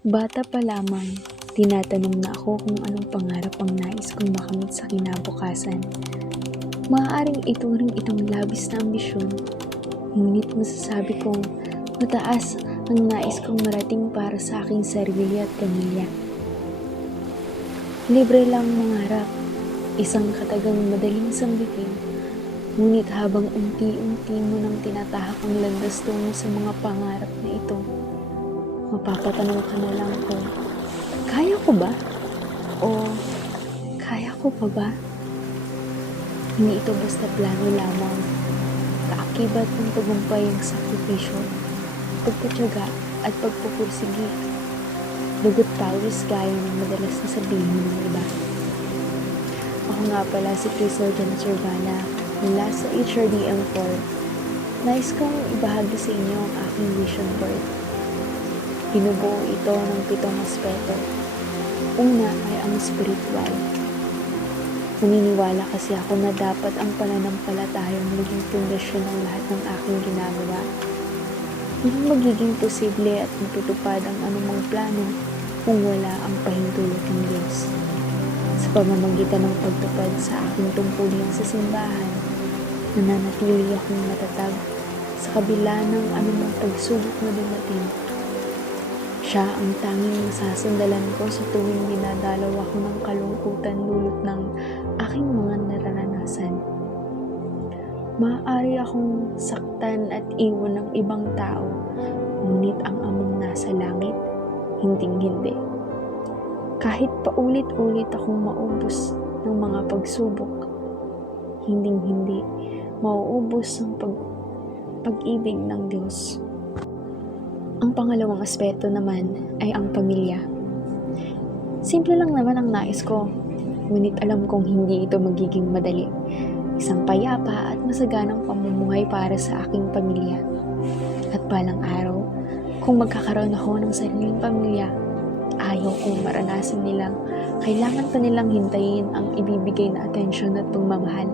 Bata pa lamang, tinatanong na ako kung anong pangarap ang nais kong makamit sa kinabukasan. Maaaring ituring itong labis na ambisyon, ngunit masasabi kong mataas ang nais kong marating para sa aking sarili at pamilya. Libre lang mangarap, isang katagang madaling sambitin, ngunit habang unti-unti mo nang tinatahak ang landas tungo sa mga pangarap na ito, mapapatanong ka na lang kung, kaya ko ba? O kaya ko pa ba? Hindi ito basta plano lamang, kaakibat ng tagumpay ang sakripisyo, pagpatyaga at pagpupursigi, dugot pawis gaya ng madalas na sabihin ng iba. Ako nga pala si Crystal Cervana mula sa HRDM4. Nais kong ibahagi sa inyo ang aking vision board. Binubuo ito ng 7 aspeto. Una ay ang spiritual. Naniniwala kasi ako na dapat ang pananampalatayang maging pundasyon ng lahat ng aking ginagawa. Hindi magiging posible at matutupad ang anumang plano kung wala ang pahintulot ng Diyos. Sa pamamagitan ng pagtupad sa aking tungkulin sa simbahan, nananatili akong matatag sa kabila ng anumang pagsubok na dumating. Siya ang tanging masasandalan ko sa tuwing dinadalaw ako ng kalungkutan dulot ng aking mga nararanasan. Maaari akong saktan at iwan ng ibang tao, ngunit ang amang nasa langit, hinding-hindi. Kahit paulit-ulit akong maubos ng mga pagsubok, hinding-hindi mauubos ang pag-ibig ng Diyos. Ang pangalawang aspeto naman ay ang pamilya. Simple lang naman ang nais ko, ngunit alam kong hindi ito magiging madali. Isang payapa at masaganang pamumuhay para sa aking pamilya. At balang araw, kung magkakaroon ako ng sariling pamilya, ayaw kong maranasan nilang kailangan pa nilang hintayin ang ibibigay na atensyon at pagmamahal.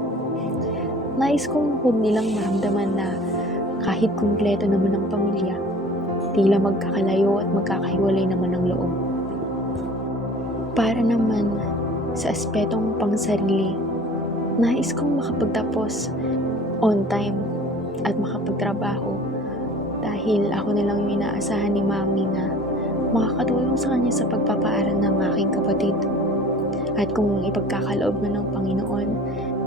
Nais kong huwag nilang maramdaman na kahit kumpleto naman ang pamilya, tila magkakalayo at magkakahiwalay naman ang loob. Para naman sa aspetong pangsarili, nais kong makapagtapos on time at makapagtrabaho dahil ako na lang yung inaasahan ni Mami na makakatulong sa kanya sa pagpapaaral ng aking kapatid. At kung ipagkakaloob na ng Panginoon,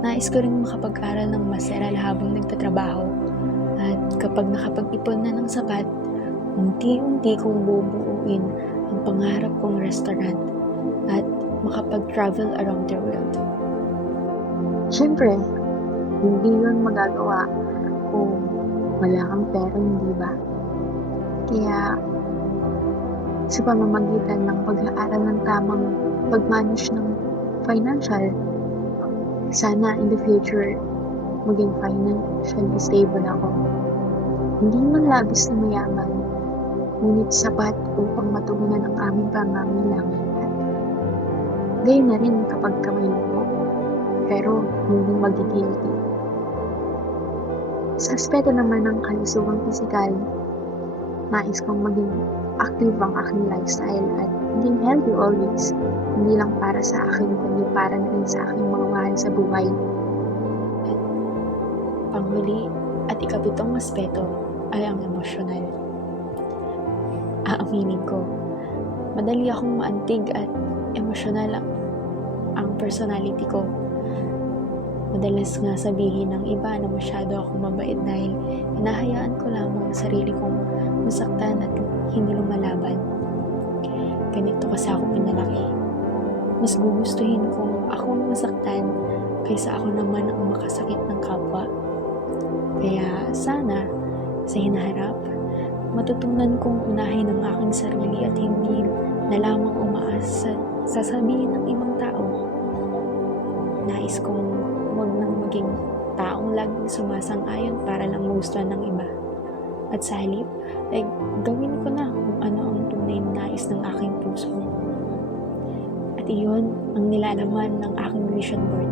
nais ko rin makapag-aral ng maseral habang nagtatrabaho. At kapag nakapag-ipon na ng sapat, unti-unti kong bubuuin ang pangarap kong restaurant at makapag-travel around the world. Siyempre, hindi yun magagawa kung wala kang pera, hindi ba? Kaya, sa pamamagitan ng pag-aaral ng tamang pag-manage ng financial, sana in the future, maging financially stable ako. Hindi man labis na mayaman, ngunit sapat upang matugunan ang aming pangangailangan. Gayun na rin kapag kamay po, pero hindi magigilty. Sa aspeto naman ng kalusugang pisikal, nais kong maging active ang aking lifestyle at maging healthy always, hindi lang para sa akin, kundi para na rin sa aking mga mahal sa buhay. Panghuli at ikapitong aspeto ay ang emosyonal. Aaminin ko, madali akong maantig at emosyonal ang personality ko. Madalas nga sabihin ng iba na masyado akong mabait dahil hinahayaan ko lamang ang sarili kong masaktan at hindi lumalaban. Ganito kasi ako pinalaki. Mas gugustuhin kong ako ang masaktan kaysa ako naman ang makasakit ng kapwa. Kaya sana, sa hinaharap, matutunan kong unahin ang aking sarili at hindi na lamang umaasa sa sasabihin ng ibang tao. Nais kong huwag nang maging taong laging sumasang-ayon para lang magustuhan ng iba. At sa halip, ay gawin ko na kung ano ang tunay na nais ng aking puso. At iyon ang nilalaman ng aking vision board.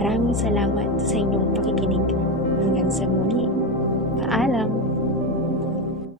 Maraming salamat sa inyong pakikinig. Hanggang sa muli. Paalam!